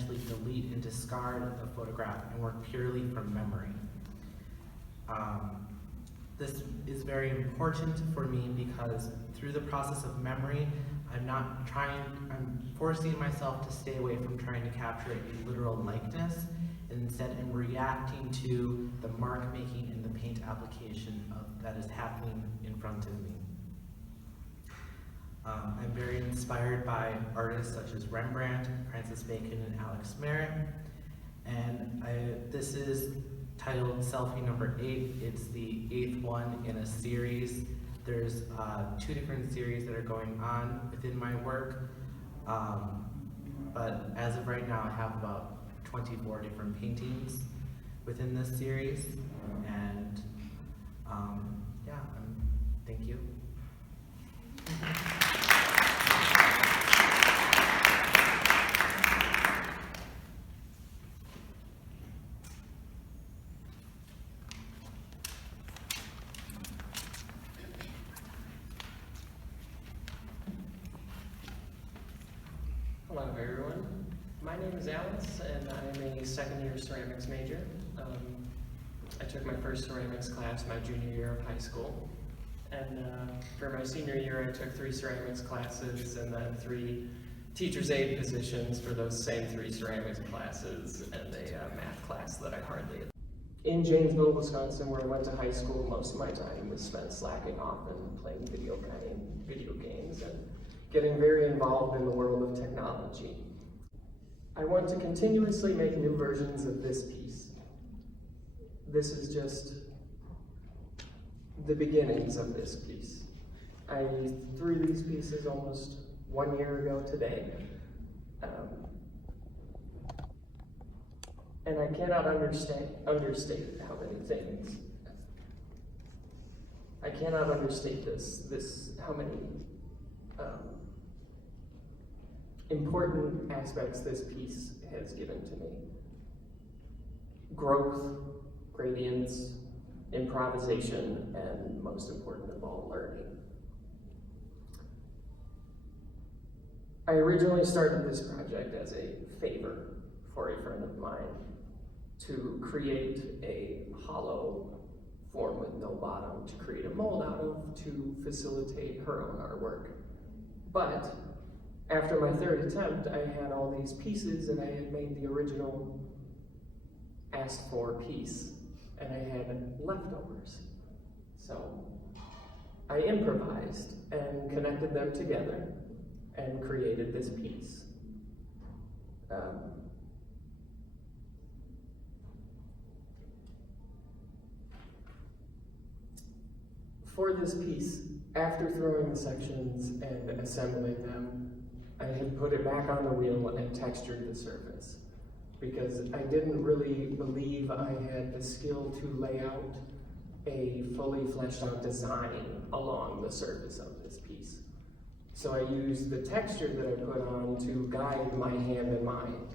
eventually delete and discard the photograph and work purely from memory. This is very important for me because through the process of memory, I'm forcing myself to stay away from trying to capture a literal likeness, and instead I'm reacting to the mark making and the paint application that is happening in front of me. I'm very inspired by artists such as Rembrandt, Francis Bacon, and Alex Merritt, and this is titled Selfie number 8. It's the 8th one in a series. There's 2 different series that are going on within my work, but as of right now I have about 24 different paintings within this series, and yeah, thank you. Hello everyone, my name is Alex and I'm a second-year ceramics major. I took my first ceramics class my junior year of high school, and for my senior year I took 3 ceramics classes and then 3 teacher's aide positions for those same 3 ceramics classes and a math class that I hardly attended. In Janesville, Wisconsin, where I went to high school, most of my time was spent slacking off and playing video games and getting very involved in the world of technology. I want to continuously make new versions of this piece. This is just the beginnings of this piece. I threw these pieces almost 1 year ago today. And I cannot understate how many things. I cannot understate how many important aspects this piece has given to me. Growth, gradients, improvisation, and most important of all, learning. I originally started this project as a favor for a friend of mine to create a hollow form with no bottom to create a mold out of to facilitate her own artwork. But after my 3rd attempt, I had all these pieces and I had made the original asked for piece and I had leftovers. So I improvised and connected them together and created this piece. For this piece, after throwing the sections and assembling them, I had put it back on the wheel and textured the surface because I didn't really believe I had the skill to lay out a fully fleshed out design along the surface of this piece. So I used the texture that I put on to guide my hand and mind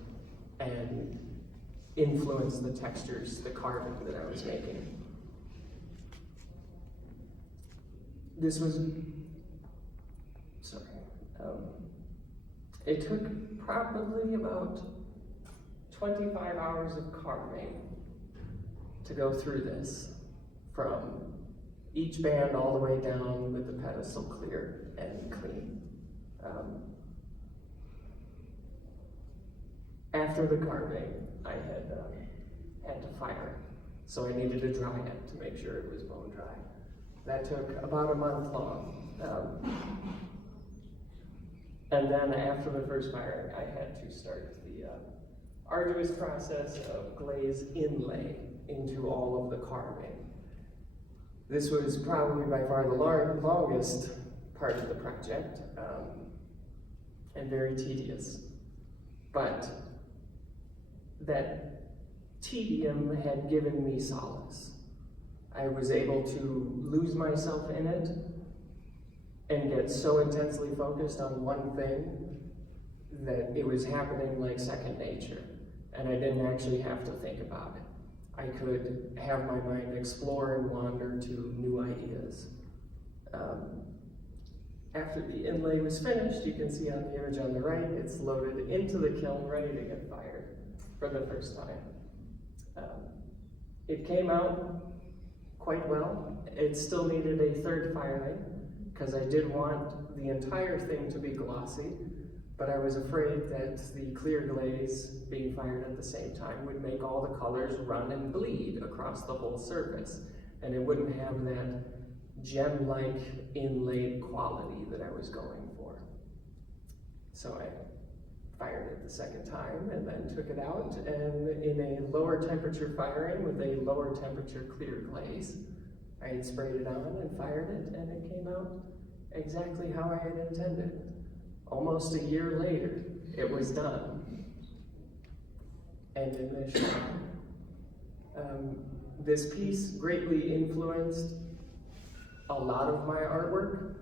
and influence the textures, the carving that I was making. This was, it took probably about 25 hours of carving to go through this, from each band all the way down with the pedestal clear and clean. After the carving, I had to fire, so I needed to dry it to make sure it was bone dry. That took about a month long. And then after the first firing, I had to start the arduous process of glaze inlay into all of the carving. This was probably by far the longest part of the project, and very tedious. But that tedium had given me solace. I was able to lose myself in it and get so intensely focused on one thing that it was happening like second nature, and I didn't actually have to think about it. I could have my mind explore and wander to new ideas. After the inlay was finished, you can see on the image on the right, it's loaded into the kiln, ready to get fired for the first time. It came out quite well. It still needed a third firing, because I did want the entire thing to be glossy, but I was afraid that the clear glaze being fired at the same time would make all the colors run and bleed across the whole surface, and it wouldn't have that gem-like inlaid quality that I was going for. So I fired it the second time and then took it out, and in a lower temperature firing with a lower temperature clear glaze, I had sprayed it on and fired it, and it came out exactly how I had intended. Almost a year later, it was done. And in this shot, this piece greatly influenced a lot of my artwork,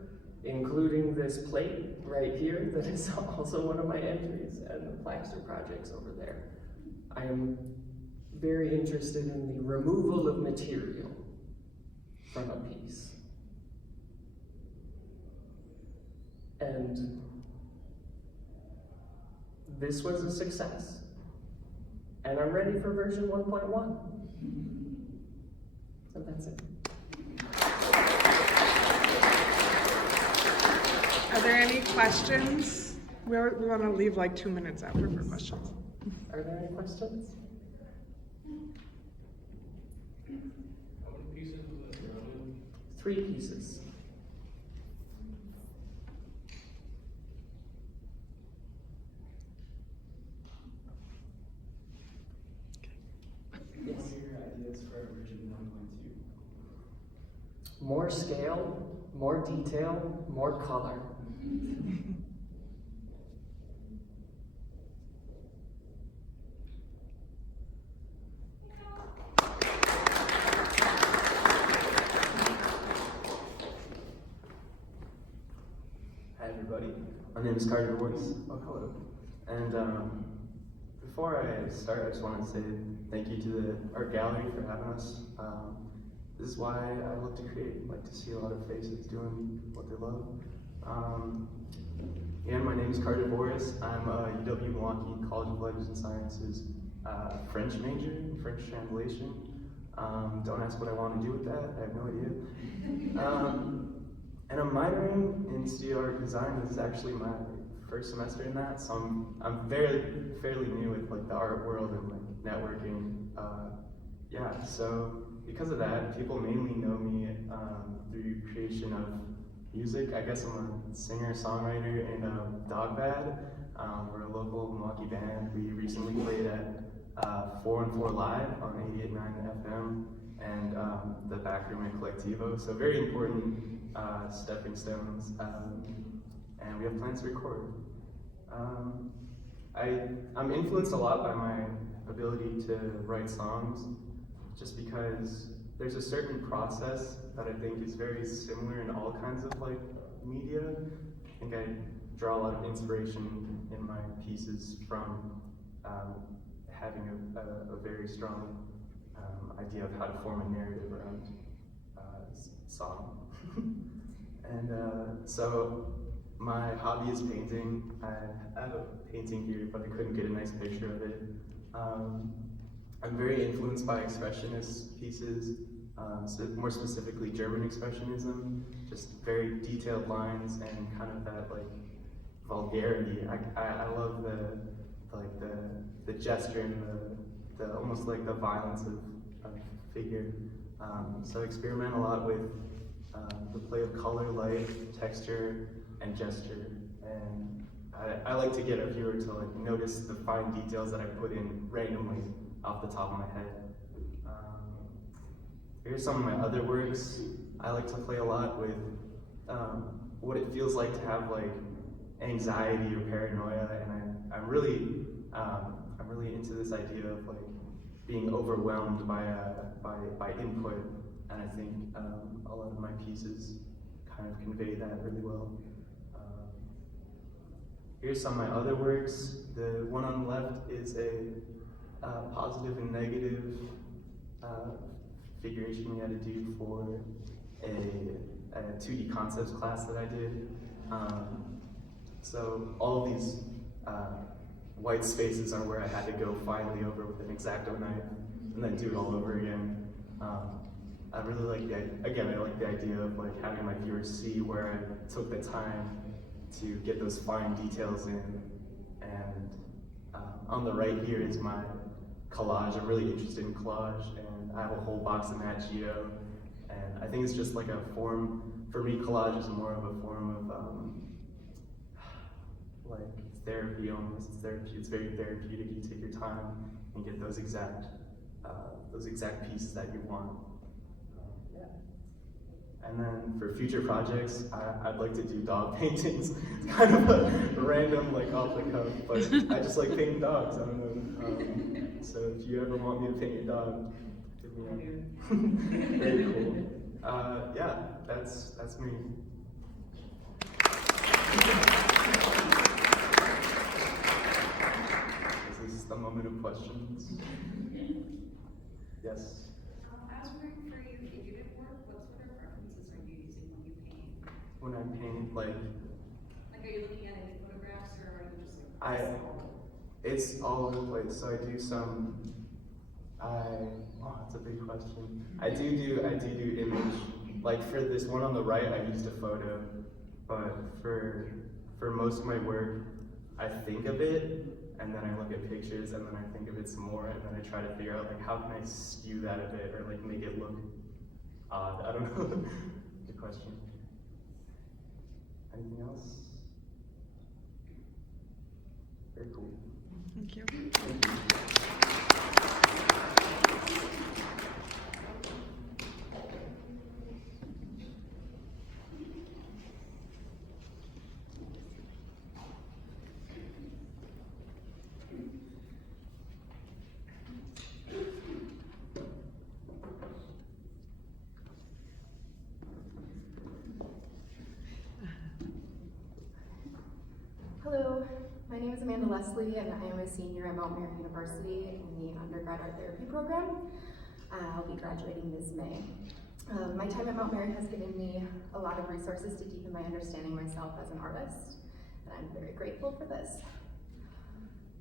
including this plate right here that is also one of my entries, and the plaster projects over there. I am very interested in the removal of material from a piece. And this was a success. And I'm ready for version 1.1. So that's it. Are there any questions? We want to leave like 2 minutes after for questions. Are there any questions? How many pieces was that around? 3 pieces. Yes. What are your ideas for version 1.2? More scale, more detail, more color. Hi everybody, my name is Carter Woods. Oh, hello. And before I start, I just want to say thank you to the art gallery for having us. This is why I love to create, like to see a lot of faces doing what they love. And my name is Carter Boris. I'm a UW Milwaukee College of Letters and Sciences French major in French translation. Don't ask what I want to do with that, I have no idea. And I'm minoring in studio art design. This is actually my first semester in that, so I'm fairly new with like the art world and like networking. Yeah, so because of that, people mainly know me through creation of music. I guess I'm a singer, songwriter, and Dog Bad. We're a local Milwaukee band. We recently played at 4 and 4 Live on 88.9 FM and the Backroom and Collectivo. So very important stepping stones. And we have plans to record. I'm influenced a lot by my ability to write songs, just because there's a certain process that I think is very similar in all kinds of like media. I think I draw a lot of inspiration in my pieces from having a very strong idea of how to form a narrative around song. And so my hobby is painting. I have a painting here, but I couldn't get a nice picture of it. I'm very influenced by expressionist pieces, so more specifically German expressionism, just very detailed lines and kind of that like vulgarity. I love the gesture and the almost like the violence of figure. So I experiment a lot with the play of color, light, texture, and gesture. And I like to get a viewer to like notice the fine details that I put in randomly off the top of my head. Here's some of my other works. I like to play a lot with what it feels like to have like anxiety or paranoia, and I'm really into this idea of like being overwhelmed by input, and I think a lot of my pieces kind of convey that really well. Here's some of my other works. The one on the left is a positive and negative figuration we had to do for a 2D concepts class that I did. So all of these white spaces are where I had to go finally over with an X-Acto knife and then do it all over again. I really like I like the idea of like having my viewers see where I took the time to get those fine details in. And on the right here is my collage. I'm really interested in collage, and I have a whole box of Nat Geo. And I think it's just like a form, for me collage is more of a form of like therapy almost. It's very therapeutic. You take your time and get those exact pieces that you want. And then for future projects, I'd like to do dog paintings. It's kind of a random, like off the cuff, but I just like painting dogs. I don't know. So if you ever want me to paint your dog, hit me up. Very cool. Yeah, that's me. Is this the moment of questions? Yes. I was wondering for your figurative work, what sort of references are you using when you paint? When I paint, like Like, are you looking at any photographs, or are you just like? it's all over the place. So I do some. That's a big question. I do image. Like for this one on the right, I used a photo, but for most of my work, I think of it, and then I look at pictures, and then I think of it some more, and then I try to figure out like how can I skew that a bit or like make it look odd. I don't know. Good question. Anything else? Very cool. Thank you. Thank you. Hello, my name is Amanda Leslie, and I am a senior at Mount Mary University in the undergrad art therapy program. I'll be graduating this May. My time at Mount Mary has given me a lot of resources to deepen my understanding myself as an artist, and I'm very grateful for this.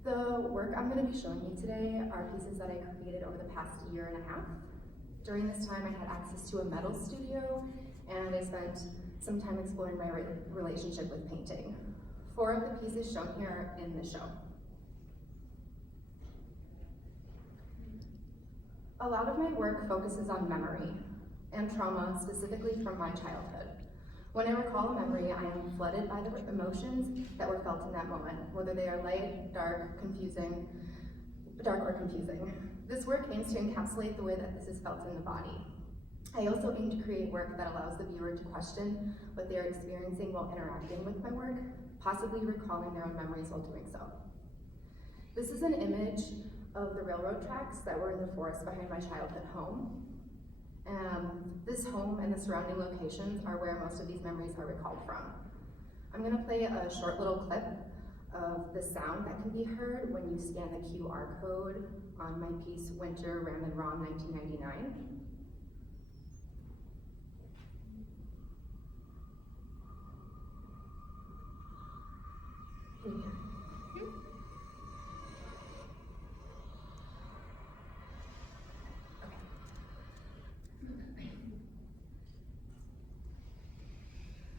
The work I'm going to be showing you today are pieces that I created over the past year and a half. During this time, I had access to a metal studio, and I spent some time exploring my relationship with painting. 4 of the pieces shown here are in the show. A lot of my work focuses on memory and trauma, specifically from my childhood. When I recall a memory, I am flooded by the emotions that were felt in that moment, whether they are light, dark, or confusing. This work aims to encapsulate the way that this is felt in the body. I also aim to create work that allows the viewer to question what they are experiencing while interacting with my work, possibly recalling their own memories while doing so. This is an image of the railroad tracks that were in the forest behind my childhood home. This home and the surrounding locations are where most of these memories are recalled from. I'm going to play a short little clip of the sound that can be heard when you scan the QR code on my piece Winter Ram and Rom 1999.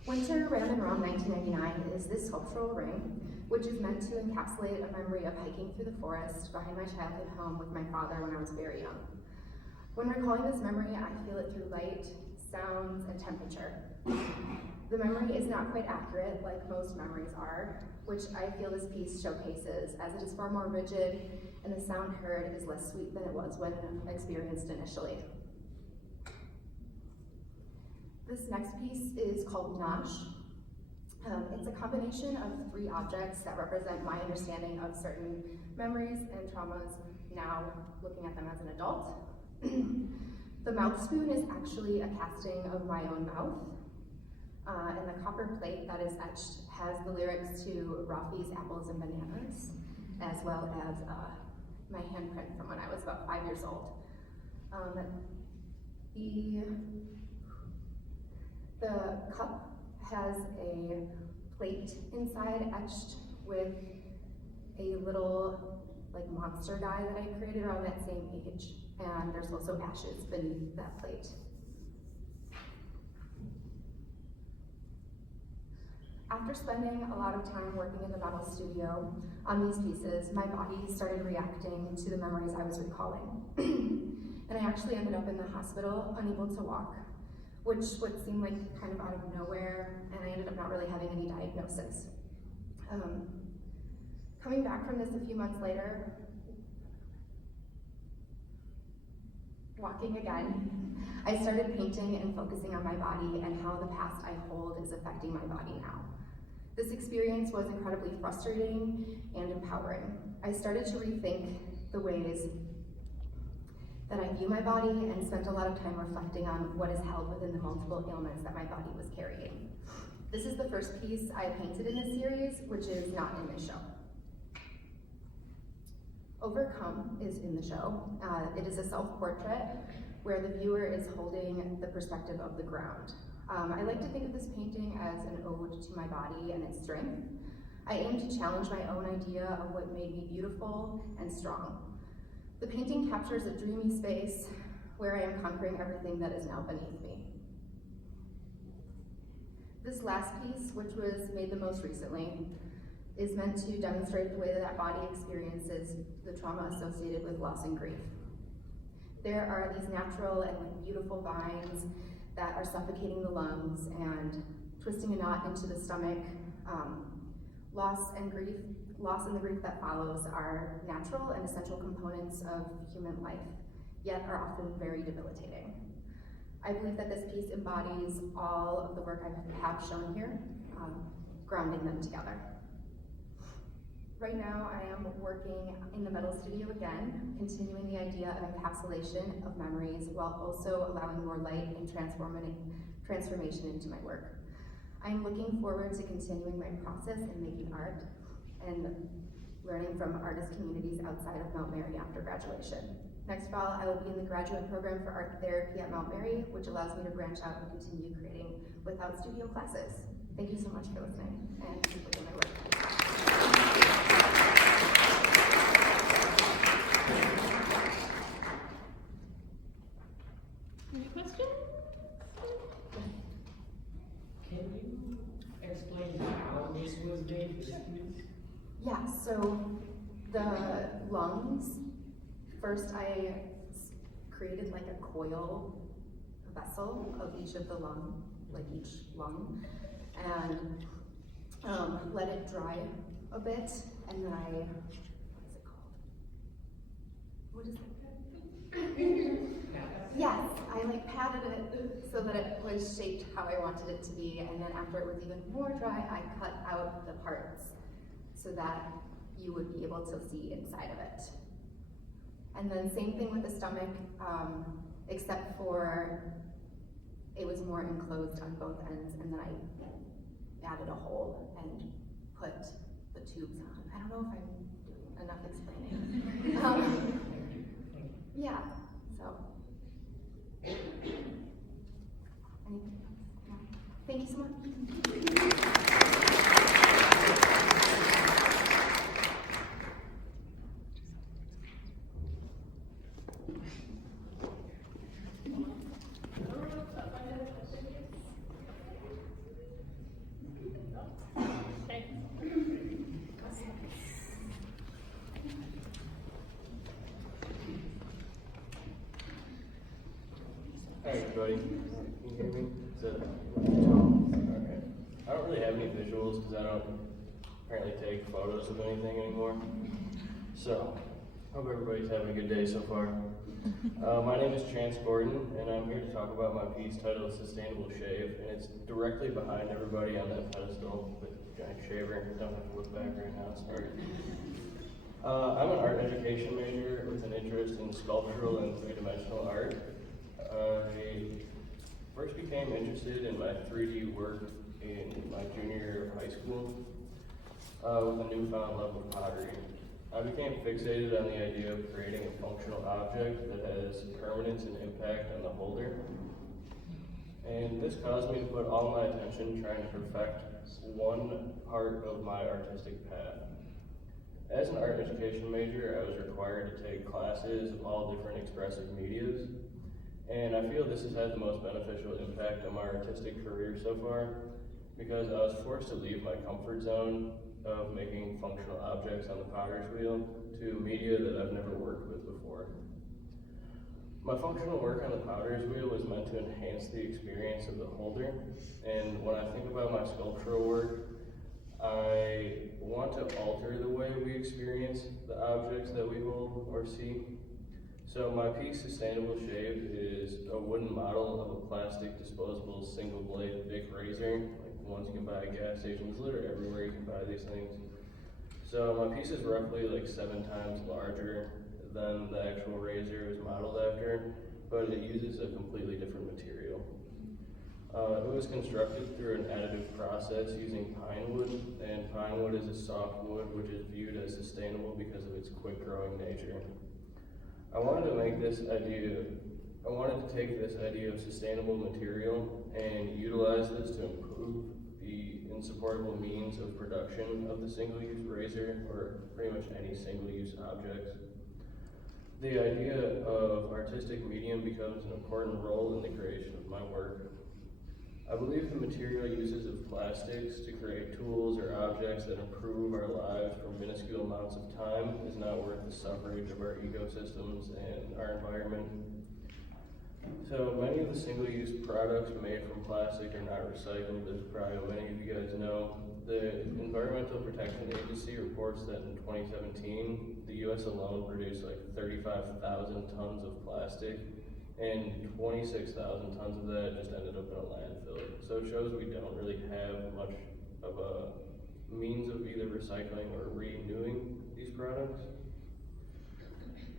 Winter Ram and Rom 1999 is this sculptural ring, which is meant to encapsulate a memory of hiking through the forest behind my childhood home with my father when I was very young. When recalling this memory, I feel it through light, sounds, and temperature. The memory is not quite accurate, like most memories are, which I feel this piece showcases, as it is far more rigid, and the sound heard is less sweet than it was when experienced initially. This next piece is called Nosh. It's a combination of 3 objects that represent my understanding of certain memories and traumas now looking at them as an adult. The mouth spoon is actually a casting of my own mouth. And the copper plate that is etched has the lyrics to Rafi's Apples and Bananas, as well as my handprint from when I was about 5 years old. The cup has a plate inside etched with a little like monster guy that I created around that same age. And there's also ashes beneath that plate. After spending a lot of time working in the metal studio on these pieces, my body started reacting to the memories I was recalling. And I actually ended up in the hospital, unable to walk, which would seem like kind of out of nowhere, and I ended up not really having any diagnosis. Coming back from this a few months later, walking again, I started painting and focusing on my body and how the past I hold is affecting my body now. This experience was incredibly frustrating and empowering. I started to rethink the ways that I view my body and spent a lot of time reflecting on what is held within the multiple ailments that my body was carrying. This is the first piece I painted in this series, which is not in this show. Overcome is in the show. It is a self-portrait where the viewer is holding the perspective of the ground. I like to think of this painting as an ode to my body and its strength. I aim to challenge my own idea of what made me beautiful and strong. The painting captures a dreamy space where I am conquering everything that is now beneath me. This last piece, which was made the most recently, is meant to demonstrate the way that body experiences the trauma associated with loss and grief. There are these natural and beautiful vines that are suffocating the lungs and twisting a knot into the stomach. Loss and the grief that follows are natural and essential components of human life, yet are often very debilitating. I believe that this piece embodies all of the work I have shown here, grounding them together. Right now, I am working in the metal studio again, continuing the idea of encapsulation of memories while also allowing more light and transformation into my work. I am looking forward to continuing my process in making art and learning from artist communities outside of Mount Mary after graduation. Next fall, I will be in the graduate program for art therapy at Mount Mary, which allows me to branch out and continue creating without studio classes. Thank you so much for listening and supporting my work. Any questions? Can you explain how this was made, this piece? Yeah, so the lungs, first I created like a coil vessel of each of the lung, like each lung, and let it dry a bit, and then what is it called? Yes, I like patted it so that it was shaped how I wanted it to be, and then after it was even more dry, I cut out the parts so that you would be able to see inside of it. And then same thing with the stomach, except for it was more enclosed on both ends, and then I added a hole and put the tubes on. I don't know if I'm doing enough explaining. Yeah, so. Anything? No. Thank you so much. Hi everybody, can you hear me? Is it okay? I don't really have any visuals because I don't apparently take photos of anything anymore. So, hope everybody's having a good day so far. My name is Chance Gordon, and I'm here to talk about my piece titled Sustainable Shave, and it's directly behind everybody on that pedestal with a giant shaver. Don't have to look back right now, sorry. I'm an art education major with an interest in sculptural and three-dimensional art. I first became interested in my 3D work in my junior year of high school with a newfound love of pottery. I became fixated on the idea of creating a functional object that has permanence and impact on the holder. And this caused me to put all my attention trying to perfect one part of my artistic path. As an art education major, I was required to take classes of all different expressive medias, and I feel this has had the most beneficial impact on my artistic career so far, because I was forced to leave my comfort zone of making functional objects on the potter's wheel to media that I've never worked with before. My functional work on the potter's wheel was meant to enhance the experience of the holder, and when I think about my sculptural work, I want to alter the way we experience the objects that we hold or see. So my piece, Sustainable Shave, is a wooden model of a plastic disposable single blade Bic razor, like the ones you can buy at gas stations. Literally everywhere you can buy these things. So my piece is roughly like 7 times larger than the actual razor it was modeled after, but it uses a completely different material. It was constructed through an additive process using pine wood, and pine wood is a soft wood which is viewed as sustainable because of its quick growing nature. I wanted to take this idea of sustainable material and utilize this to improve the insupportable means of production of the single-use razor, or pretty much any single-use objects. The idea of artistic medium becomes an important role in the creation of my work. I believe the material uses of plastics to create tools or objects that improve our lives for minuscule amounts of time is not worth the suffrage of our ecosystems and our environment. So many of the single-use products made from plastic are not recycled, as probably many of you guys know. The Environmental Protection Agency reports that in 2017, the US alone produced like 35,000 tons of plastic, and 26,000 tons of that just ended up in a landfill. So it shows we don't really have much of a means of either recycling or renewing these products.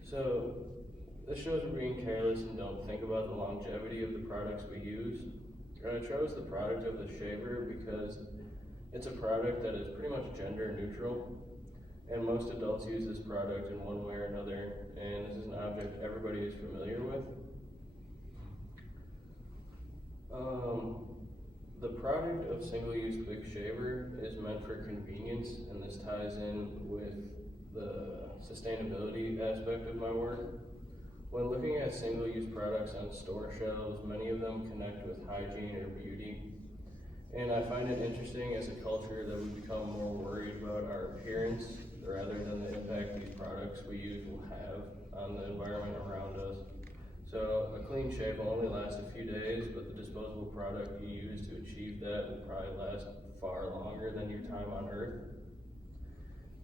So this shows we're being careless and don't think about the longevity of the products we use. And I chose the product of the shaver because it's a product that is pretty much gender neutral, and most adults use this product in one way or another, and this is an object everybody is familiar with. The product of single-use Bic shaver is meant for convenience, and this ties in with the sustainability aspect of my work. When looking at single-use products on store shelves, many of them connect with hygiene or beauty. And I find it interesting as a culture that we become more worried about our appearance rather than the impact these products we use will have on the environment around us. So a clean shave will only last a few days, but the disposable product you use to achieve that will probably last far longer than your time on Earth.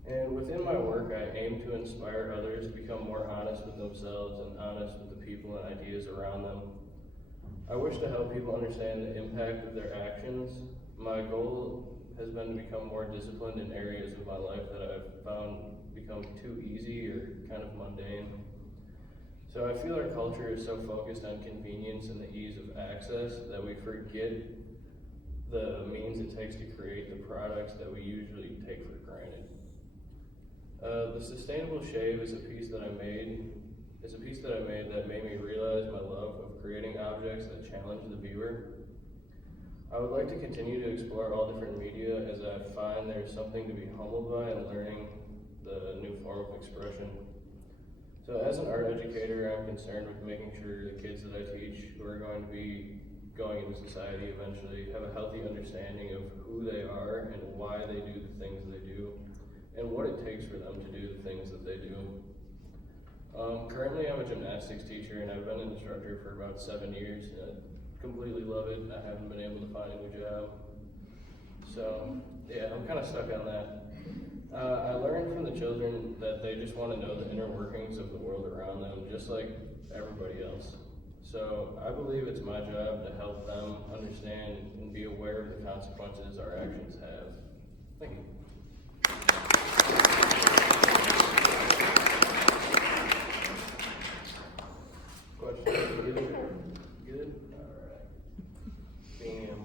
And within my work, I aim to inspire others to become more honest with themselves and honest with the people and ideas around them. I wish to help people understand the impact of their actions. My goal has been to become more disciplined in areas of my life that I've found become too easy or kind of mundane. So I feel our culture is so focused on convenience and the ease of access that we forget the means it takes to create the products that we usually take for granted. The Sustainable Shave is a piece that I made that made me realize my love of creating objects that challenge the viewer. I would like to continue to explore all different media, as I find there's something to be humbled by in learning the new form of expression. So as an art educator, I'm concerned with making sure the kids that I teach, who are going to be going into society eventually, have a healthy understanding of who they are and why they do the things they do, and what it takes for them to do the things that they do. Currently, I'm a gymnastics teacher, and I've been an instructor for about 7 years. I completely love it. I haven't been able to find a new job. So, yeah, I'm kind of stuck on that. I learned from the children that they just want to know the inner workings of the world around them, just like everybody else. So I believe it's my job to help them understand and be aware of the consequences our actions have. Thank you. Questions? Good? All right. Bam.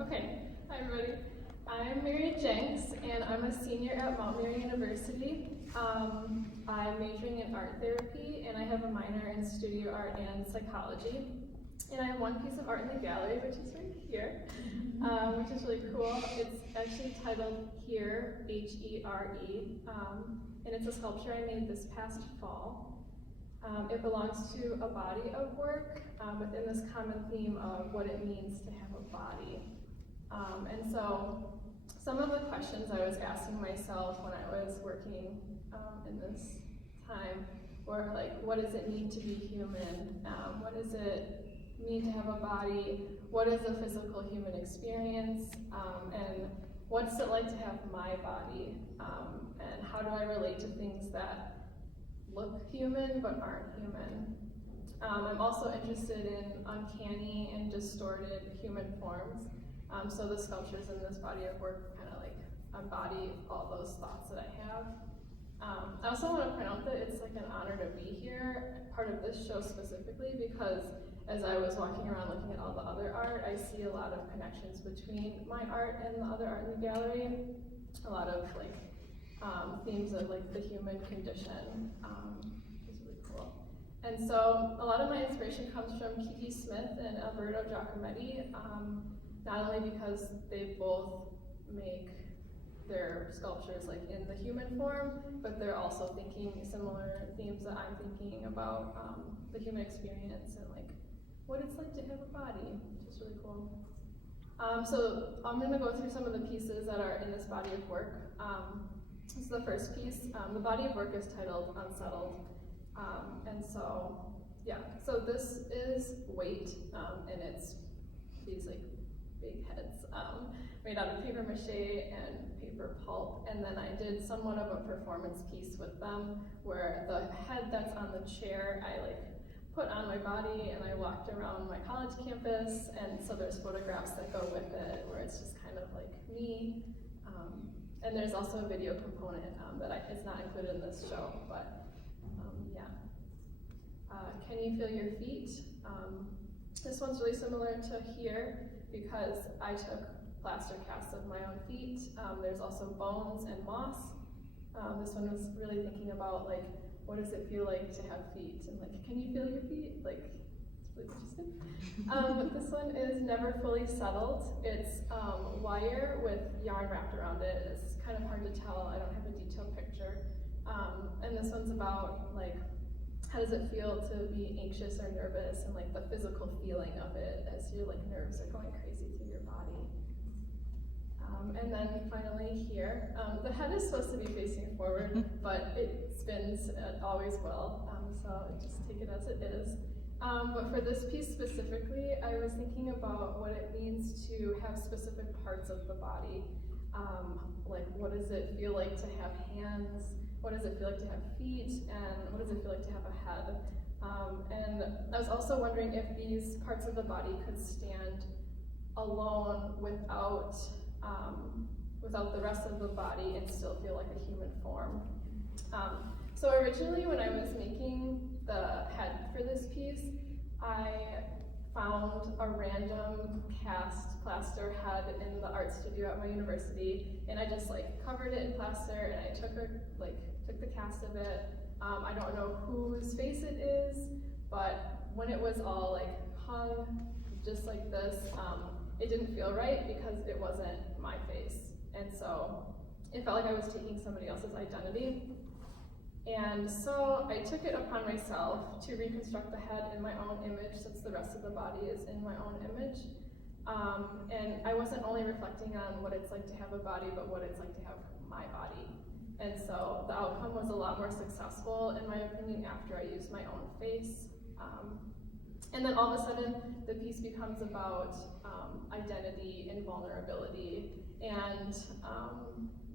Okay, hi everybody. I'm a senior at Mount Mary University. I'm majoring in art therapy, and I have a minor in studio art and psychology. And I have one piece of art in the gallery, which is right here, which is really cool. It's actually titled Here, H-E-R-E, and it's a sculpture I made this past fall. It belongs to a body of work within this common theme of what it means to have a body. And so some of the questions I was asking myself when I was working in this time were like, what does it mean to be human? What does it mean to have a body? What is a physical human experience? And what's it like to have my body? And how do I relate to things that look human but aren't human? I'm also interested in uncanny and distorted human forms. So the sculptures in this body of work kind of like embody all those thoughts that I have. I also want to point out that it's like an honor to be here, part of this show specifically, because as I was walking around looking at all the other art, I see a lot of connections between my art and the other art in the gallery. A lot of like themes of like the human condition, which is really cool. And so a lot of my inspiration comes from Kiki Smith and Alberto Giacometti, not only because they both make their sculptures like in the human form, but they're also thinking similar themes that I'm thinking about, the human experience and like what it's like to have a body, which is really cool. So I'm gonna go through some of the pieces that are in this body of work. This is the first piece. The body of work is titled Unsettled. And so, yeah, so this is weight, and it's these like big heads made out of paper mache and paper pulp. And then I did somewhat of a performance piece with them where the head that's on the chair, I like put on my body and I walked around my college campus, and so there's photographs that go with it where it's just kind of like me. And there's also a video component that is not included in this show, but yeah. Can you feel your feet? This one's really similar to here because I took plaster casts of my own feet. There's also bones and moss. This one was really thinking about like, what does it feel like to have feet? And like, can you feel your feet? Like, it's really interesting. This one is Never Fully Settled. It's wire with yarn wrapped around it. It's kind of hard to tell. I don't have a detailed picture. And this one's about like, how does it feel to be anxious or nervous, and like the physical feeling of it as your like nerves are going crazy through your body. And then finally here, the head is supposed to be facing forward, but it spins, it always will, so just take it as it is. But for this piece specifically, I was thinking about what it means to have specific parts of the body. Like, what does it feel like to have hands? What does it feel like to have feet? And what does it feel like to have a head? And I was also wondering if these parts of the body could stand alone without the rest of the body and still feel like a human form. So originally when I was making the head for this piece, I found a random cast plaster head in the art studio at my university, and I just like covered it in plaster, and I took the cast of it. I don't know whose face it is, but when it was all like hung just like this, it didn't feel right because it wasn't my face. And so it felt like I was taking somebody else's identity. And so I took it upon myself to reconstruct the head in my own image, since the rest of the body is in my own image. And I wasn't only reflecting on what it's like to have a body, but what it's like to have my body. And so the outcome was a lot more successful, in my opinion, after I used my own face. And then all of a sudden, the piece becomes about identity and vulnerability. And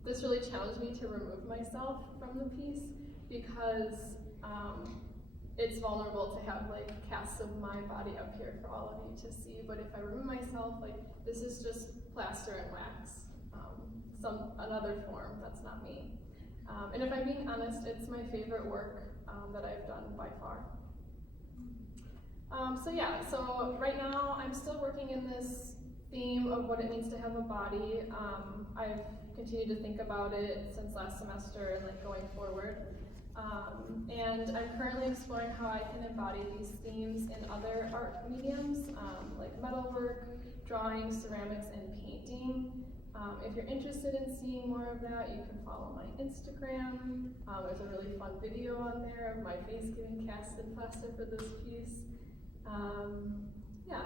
this really challenged me to remove myself from the piece, because it's vulnerable to have like casts of my body up here for all of you to see. But if I remove myself, like, this is just plaster and wax, another form that's not me. And if I'm being honest, it's my favorite work that I've done by far. So right now I'm still working in this theme of what it means to have a body. I've continue to think about it since last semester and like going forward. And I'm currently exploring how I can embody these themes in other art mediums, like metalwork, drawing, ceramics, and painting. If you're interested in seeing more of that, you can follow my Instagram. There's a really fun video on there of my face getting cast in plaster for this piece. Yeah.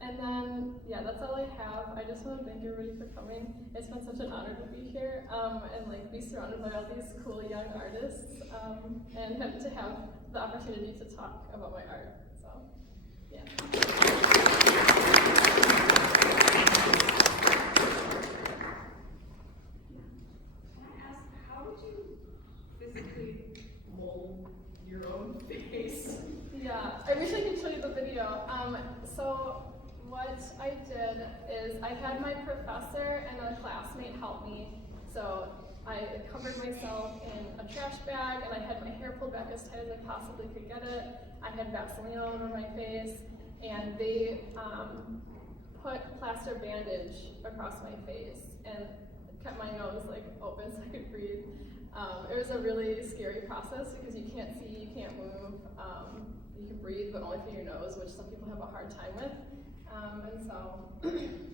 And then, yeah, that's all I have. I just want to thank everybody for coming. It's been such an honor to be here and like be surrounded by all these cool young artists and to have the opportunity to talk about my art. So, yeah. Can I ask, how did you physically mold your own face? Yeah, I wish I could show you the video. So what I did is I had my professor and a classmate help me. So I covered myself in a trash bag and I had my hair pulled back as tight as I possibly could get it. I had Vaseline all over my face and they put plaster bandage across my face and kept my nose like open so I could breathe. It was a really scary process because you can't see, you can't move, you can breathe but only through your nose, which some people have a hard time with. And so,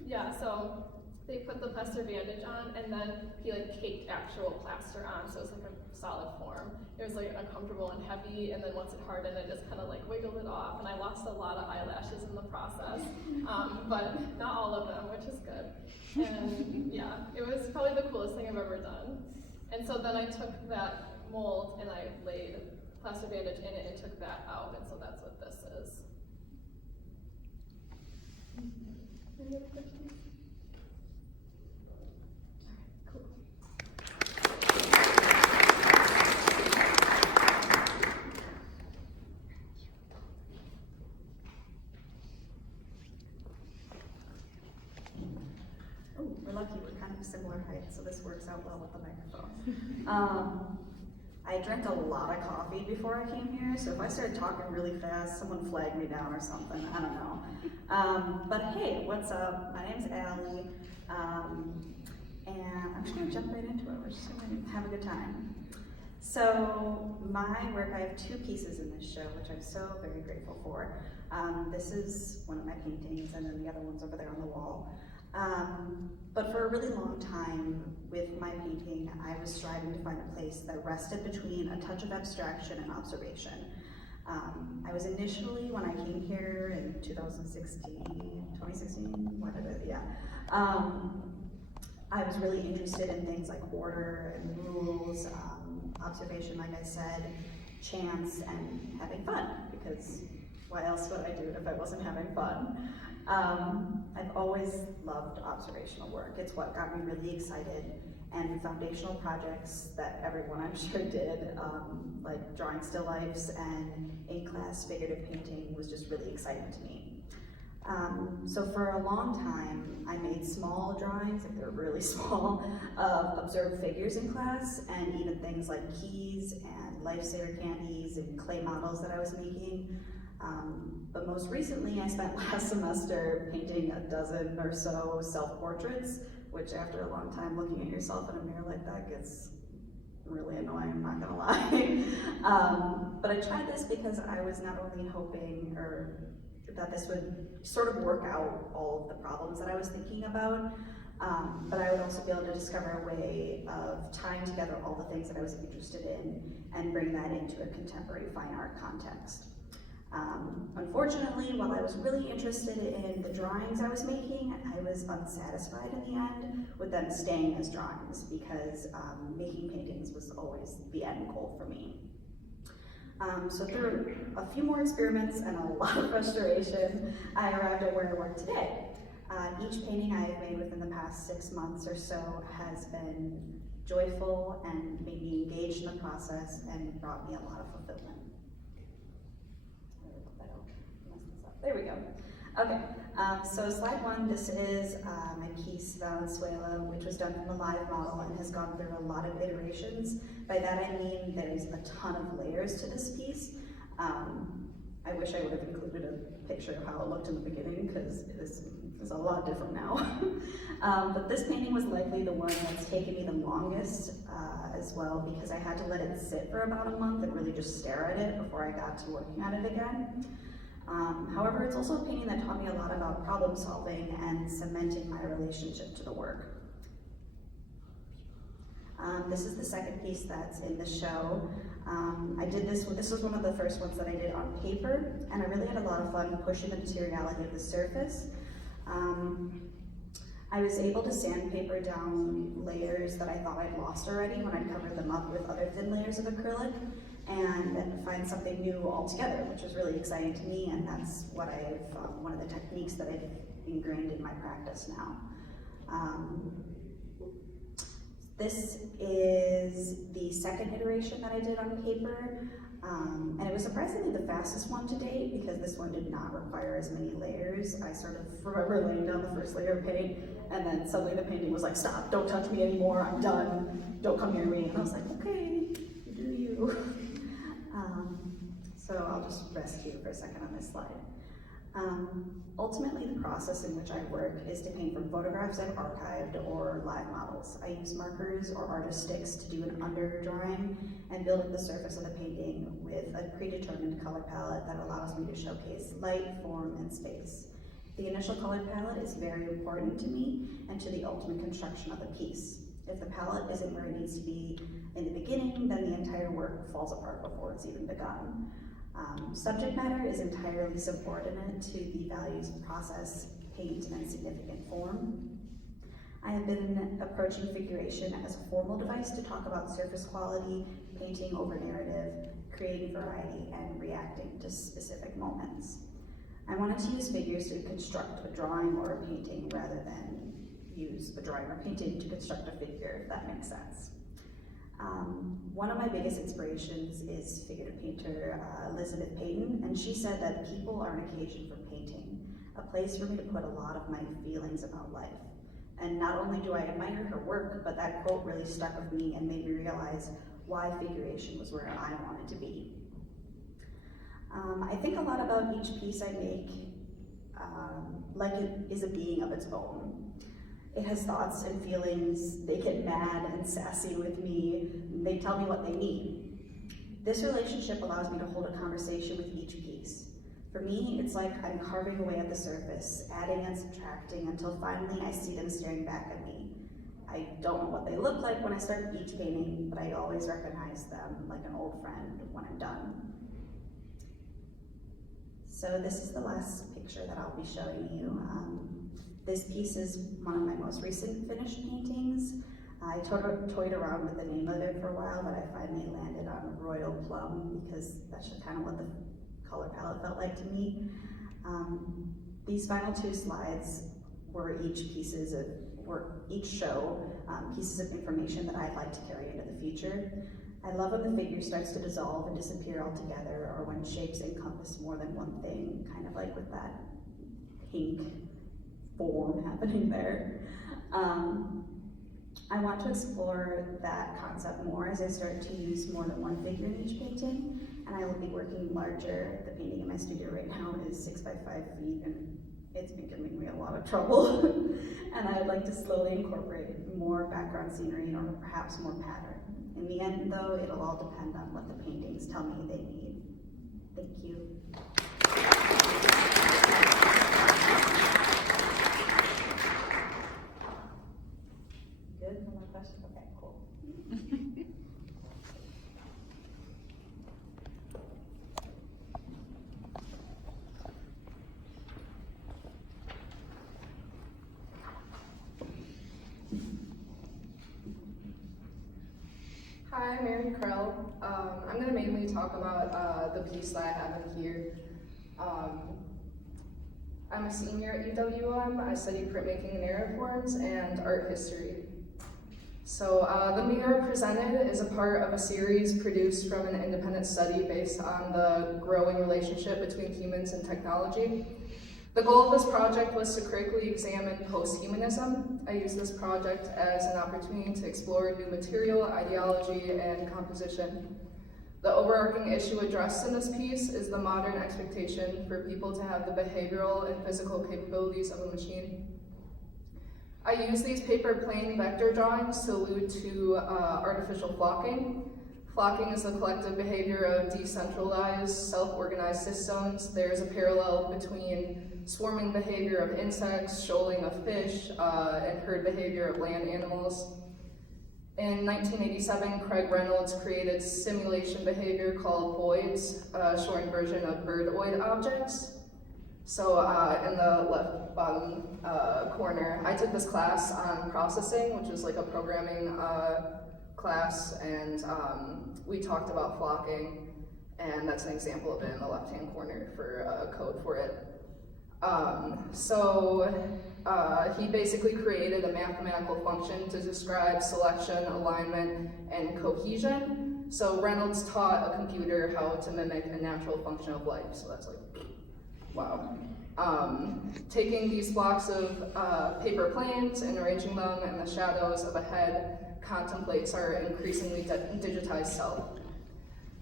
yeah, so they put the plaster bandage on and then he like caked actual plaster on so it's like a solid form. It was like uncomfortable and heavy and then once it hardened I just kind of like wiggled it off and I lost a lot of eyelashes in the process, but not all of them, which is good. And yeah, it was probably the coolest thing I've ever done. And so then I took that mold and I laid plaster bandage in it and took that out and so that's what this is. Any other questions? All right, cool. Oh, we're lucky, we're kind of similar height, so this works out well with the microphone. I drank a lot of coffee before I came here, so if I started talking really fast, someone flagged me down or something, I don't know. But hey, what's up? My name's Allie, and I'm just gonna jump right into it. We're just gonna have a good time. So my work, I have two pieces in this show, which I'm so very grateful for. This is one of my paintings, and then the other one's over there on the wall. But for a really long time with my painting, I was striving to find a place that rested between a touch of abstraction and observation. I was initially, when I came here in 2016, whatever, yeah. I was really interested in things like order and rules, observation, like I said, chance, and having fun, because what else would I do if I wasn't having fun? I've always loved observational work. It's what got me really excited, and foundational projects that everyone I'm sure did, like drawing still lifes and in-class figurative painting was just really exciting to me. So for a long time, I made small drawings, like they're really small, of observed figures in class, and even things like keys and lifesaver candies and clay models that I was making. But most recently, I spent last semester painting a dozen or so self-portraits, which after a long time looking at yourself in a mirror like that gets really annoying, I'm not gonna lie. But I tried this because I was not only hoping that this would sort of work out all of the problems that I was thinking about, but I would also be able to discover a way of tying together all the things that I was interested in and bring that into a contemporary fine art context. Unfortunately, while I was really interested in the drawings I was making, I was unsatisfied in the end with them staying as drawings because making paintings was always the end goal for me. So through a few more experiments and a lot of frustration, I arrived at where I work today. Each painting I have made within the past 6 months or so has been joyful and made me engaged in the process and brought me a lot of fulfillment. There we go. Okay, so slide 1, this is my piece, Valenzuela, which was done from a live model and has gone through a lot of iterations. By that I mean there's a ton of layers to this piece. I wish I would have included a picture of how it looked in the beginning because it is is a lot different now. But this painting was likely the one that's taken me the longest as well, because I had to let it sit for about a month and really just stare at it before I got to working at it again. However, it's also a painting that taught me a lot about problem solving and cementing my relationship to the work. This is the second piece that's in the show. I did this was one of the first ones that I did on paper, and I really had a lot of fun pushing the materiality of the surface. I was able to sandpaper down layers that I thought I'd lost already when I covered them up with other thin layers of acrylic, and find something new altogether, which was really exciting to me, and that's what one of the techniques that I've ingrained in my practice now. This is the second iteration that I did on paper, and it was surprisingly the fastest one to date, because this one did not require as many layers. I sort of remember laying down the first layer of paint, and then suddenly the painting was like, stop, don't touch me anymore, I'm done, don't come near me. And I was like, okay, you do you. So I'll just rest here for a second on this slide. Ultimately, the process in which I work is to paint from photographs I've archived or live models. I use markers or artist sticks to do an underdrawing and build up the surface of the painting with a predetermined color palette that allows me to showcase light, form, and space. The initial color palette is very important to me and to the ultimate construction of the piece. If the palette isn't where it needs to be in the beginning, then the entire work falls apart before it's even begun. Subject matter is entirely subordinate to the values of process, paint, and significant form. I have been approaching figuration as a formal device to talk about surface quality, painting over narrative, creating variety, and reacting to specific moments. I wanted to use figures to construct a drawing or a painting rather than use a drawing or painting to construct a figure, if that makes sense. One of my biggest inspirations is figurative painter Elizabeth Payton, and she said that people are an occasion for painting, a place for me to put a lot of my feelings about life. And not only do I admire her work, but that quote really stuck with me and made me realize why figuration was where I wanted to be. I think a lot about each piece I make like it is a being of its own. It has thoughts and feelings. They get mad and sassy with me. They tell me what they need. This relationship allows me to hold a conversation with each piece. For me, it's like I'm carving away at the surface, adding and subtracting until finally I see them staring back at me. I don't know what they look like when I start each painting, but I always recognize them like an old friend when I'm done. So this is the last picture that I'll be showing you. This piece is one of my most recent finished paintings. I toyed around with the name of it for a while, but I finally landed on Royal Plum because that's just kind of what the color palette felt like to me. These final two slides were each show pieces of information that I'd like to carry into the future. I love when the figure starts to dissolve and disappear altogether, or when shapes encompass more than one thing, kind of like with that pink form happening there. I want to explore that concept more as I start to use more than one figure in each painting, and I will be working larger. The painting in my studio right now is 6 by 5 feet, and it's been giving me a lot of trouble. And I'd like to slowly incorporate more background scenery or perhaps more pattern. In the end, though, it'll all depend on what the paintings tell me they need. Thank you. Good? No more questions? Okay, cool. Hi, I'm Mary Krell. I'm going to mainly talk about the piece that I have in here. I'm a senior at UWM. I study printmaking and narrative forms and art history. So the mirror presented is a part of a series produced from an independent study based on the growing relationship between humans and technology. The goal of this project was to critically examine post-humanism. I use this project as an opportunity to explore new material, ideology, and composition. The overarching issue addressed in this piece is the modern expectation for people to have the behavioral and physical capabilities of a machine. I use these paper plane vector drawings to allude to artificial flocking. Flocking is the collective behavior of decentralized, self-organized systems. There's a parallel between swarming behavior of insects, shoaling of fish, and herd behavior of land animals. In 1987, Craig Reynolds created simulation behavior called voids, a shortened version of birdoid objects. So in the left bottom corner, I took this class on processing, which is like a programming class, and we talked about flocking, and that's an example of it in the left-hand corner for code for it. He basically created a mathematical function to describe selection, alignment, and cohesion. So Reynolds taught a computer how to mimic a natural function of life. So that's like, wow. Taking these blocks of paper planes and arranging them in the shadows of a head contemplates our increasingly digitized self.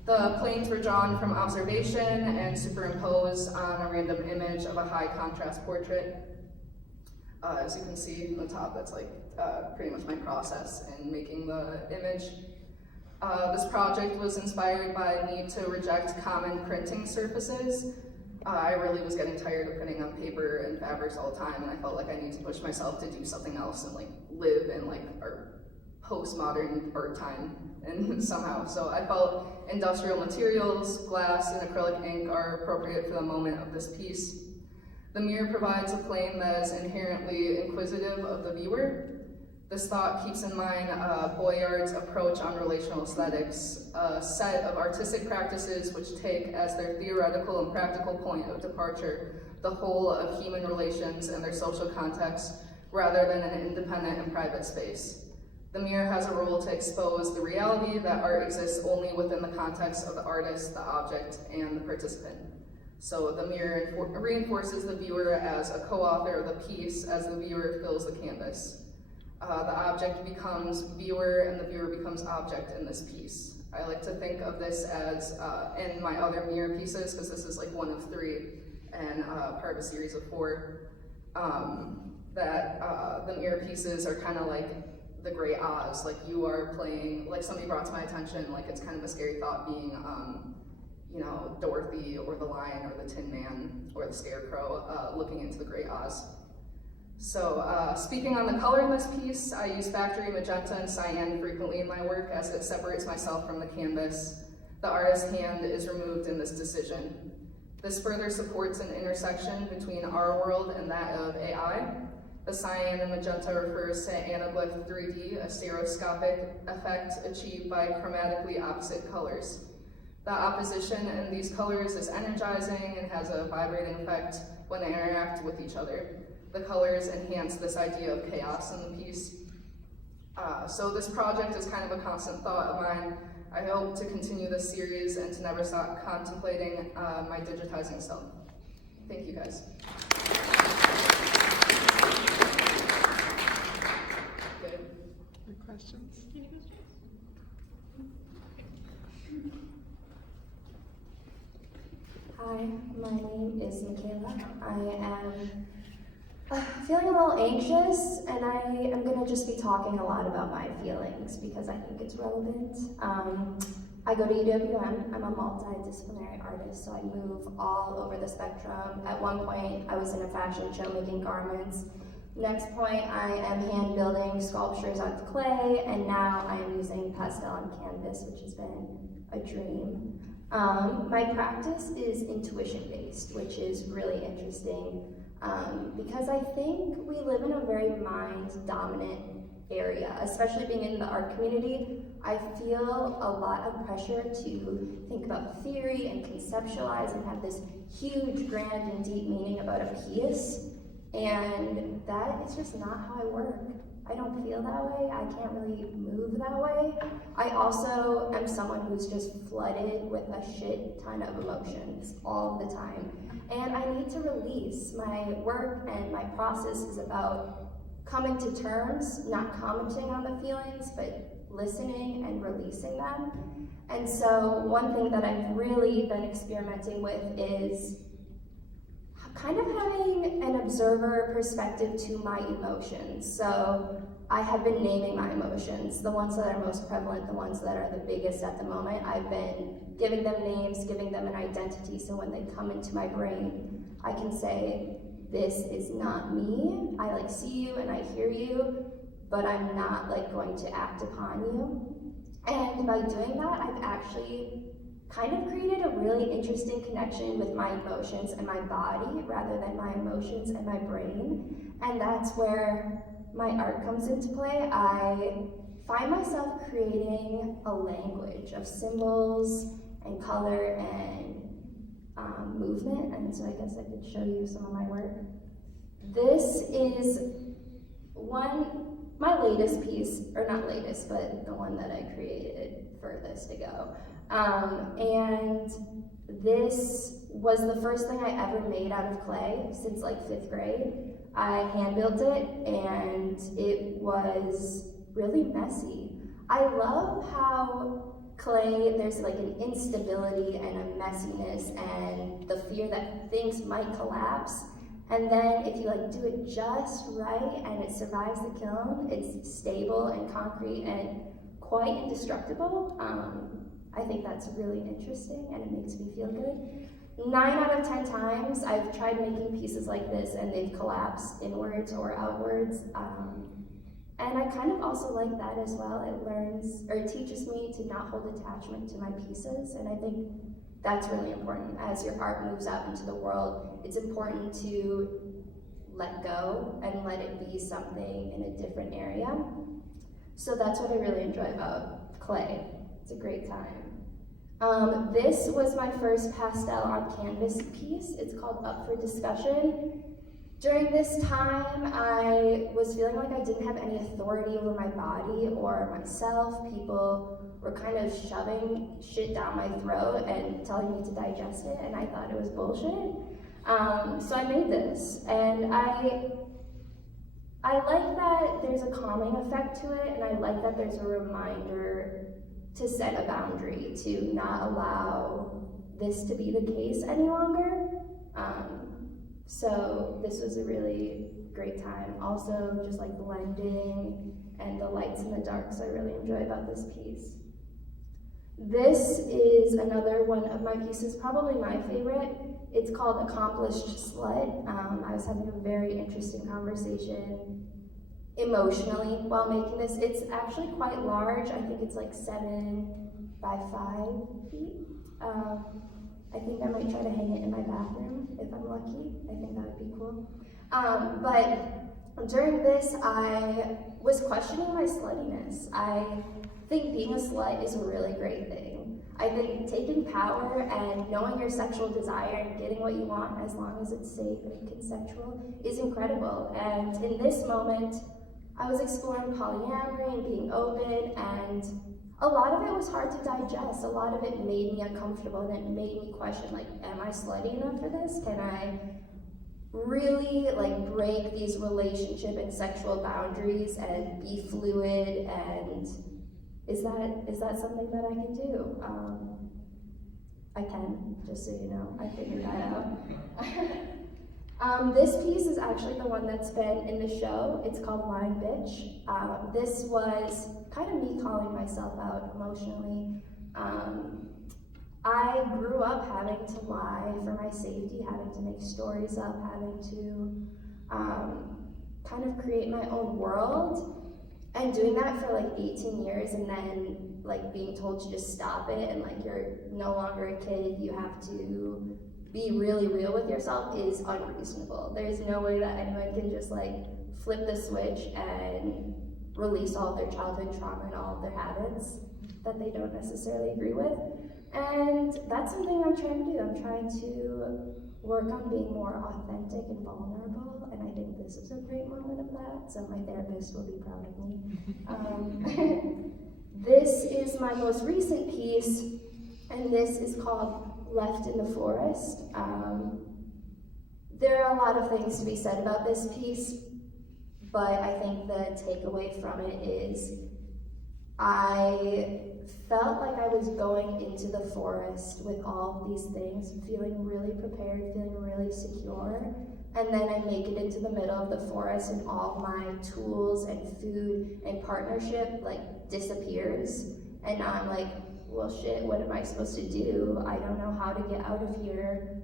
The planes were drawn from observation and superimposed on a random image of a high contrast portrait. As you can see in the top, that's like pretty much my process in making the image. This project was inspired by a need to reject common printing surfaces. I really was getting tired of printing on paper and fabrics all the time, and I felt like I need to push myself to do something else and like live in like our postmodern art time and somehow. So I felt industrial materials, glass, and acrylic ink are appropriate for the moment of this piece. The mirror provides a plane that is inherently inquisitive of the viewer. This thought keeps in mind Boyard's approach on relational aesthetics, a set of artistic practices which take as their theoretical and practical point of departure the whole of human relations and their social context, rather than an independent and private space. The mirror has a role to expose the reality that art exists only within the context of the artist, the object, and the participant. So the mirror reinforces the viewer as a co-author of the piece as the viewer fills the canvas. The object becomes viewer and the viewer becomes object in this piece. I like to think of this as, in my other mirror pieces, because this is like one of 3 and part of a series of 4, that the mirror pieces are kind of like the Great Oz, like you are playing, like somebody brought to my attention, like it's kind of a scary thought being, you know, Dorothy or the Lion or the Tin Man or the Scarecrow looking into the Great Oz. So speaking on the color in this piece, I use factory magenta and cyan frequently in my work as it separates myself from the canvas. The artist's hand is removed in this decision. This further supports an intersection between our world and that of AI. The cyan and magenta refers to anaglyph 3D, a stereoscopic effect achieved by chromatically opposite colors. The opposition in these colors is energizing and has a vibrating effect when they interact with each other. The colors enhance this idea of chaos in the piece. So this project is kind of a constant thought of mine. I hope to continue this series and to never stop contemplating my digitizing self. Thank you guys. Good. Any questions? Hi, my name is Michaela. I am feeling a little anxious, and I am going to just be talking a lot about my feelings because I think it's relevant. I go to UWM. I'm a multidisciplinary artist, so I move all over the spectrum. At one point, I was in a fashion show making garments. Next point, I am hand building sculptures out of clay, and now I am using pastel on canvas, which has been a dream. My practice is intuition-based, which is really interesting. Because I think we live in a very mind-dominant area, especially being in the art community. I feel a lot of pressure to think about theory and conceptualize and have this huge, grand, and deep meaning about a piece, and that is just not how I work. I don't feel that way. I can't really move that way. I also am someone who's just flooded with a shit ton of emotions all the time. And I need to release. My work and my process is about coming to terms, not commenting on the feelings, but listening and releasing them. And so one thing that I've really been experimenting with is kind of having an observer perspective to my emotions. So I have been naming my emotions, the ones that are most prevalent, the ones that are the biggest at the moment. I've been giving them names, giving them an identity, so when they come into my brain, I can say, this is not me. I like see you and I hear you, but I'm not like going to act upon you. And by doing that, I've actually kind of created a really interesting connection with my emotions and my body rather than my emotions and my brain. And that's where my art comes into play. I find myself creating a language of symbols and color and movement, and so I guess I could show you some of my work. This is my latest piece, or not latest, but the one that I created furthest ago. And this was the first thing I ever made out of clay since like 5th grade. I hand built it and it was really messy. I love how clay, there's like an instability and a messiness and the fear that things might collapse. And then if you like do it just right and it survives the kiln, it's stable and concrete and quite indestructible. I think that's really interesting and it makes me feel good. 9 out of 10 times I've tried making pieces like this and they've collapsed inwards or outwards. And I kind of also like that as well. It teaches me to not hold attachment to my pieces, and I think that's really important. As your art moves out into the world, it's important to let go and let it be something in a different area. So that's what I really enjoy about clay. It's a great time. This was my first pastel on canvas piece. It's called Up for Discussion. During this time, I was feeling like I didn't have any authority over my body or myself. People were kind of shoving shit down my throat and telling me to digest it, and I thought it was bullshit. So I made this, and I like that there's a calming effect to it, and I like that there's a reminder to set a boundary, to not allow this to be the case any longer. So this was a really great time. Also, just like blending and the lights and the darks I really enjoy about this piece. This is another one of my pieces, probably my favorite. It's called Accomplished Slut. I was having a very interesting conversation emotionally while making this. It's actually quite large. I think it's like 7 by 5 feet. I think I might try to hang it in my bathroom if I'm lucky. I think that would be cool. But during this, I was questioning my sluttiness. I think being a slut is a really great thing. I think taking power and knowing your sexual desire and getting what you want as long as it's safe and consensual is incredible. And in this moment, I was exploring polyamory and being open, and a lot of it was hard to digest. A lot of it made me uncomfortable, and it made me question, like, am I slutty enough for this? Can I really like break these relationship and sexual boundaries and be fluid? And is that something that I can do? I can, just so you know. I figured that out. This piece is actually the one that's been in the show. It's called Lying Bitch. This was kind of me calling myself out emotionally. I grew up having to lie for my safety, having to make stories up, having to kind of create my own world, and doing that for like 18 years, and then like being told to just stop it, and like you're no longer a kid, you have to be really real with yourself is unreasonable. There's no way that anyone can just like flip the switch and release all of their childhood trauma and all of their habits that they don't necessarily agree with. And that's something I'm trying to do. I'm trying to work on being more authentic and vulnerable, and I think this is a great moment of that, so my therapist will be proud of me. This is my most recent piece, and this is called Left in the Forest. There are a lot of things to be said about this piece, but I think the takeaway from it is I felt like I was going into the forest with all of these things, feeling really prepared, feeling really secure. And then I make it into the middle of the forest and all my tools and food and partnership like disappears. And now I'm like, well shit, what am I supposed to do? I don't know how to get out of here.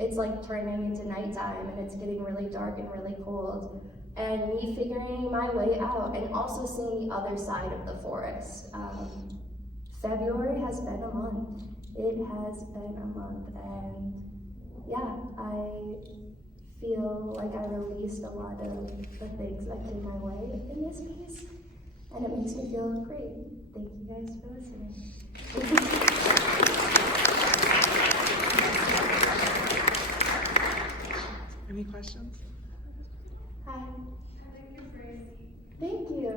It's like turning into nighttime and it's getting really dark and really cold. And me figuring my way out and also seeing the other side of the forest. February has been a month. It has been a month, and yeah, I feel like I released a lot of the things that came my way in this piece, and it makes me feel great. Thank you guys for listening. Any questions? Hi. Thank you.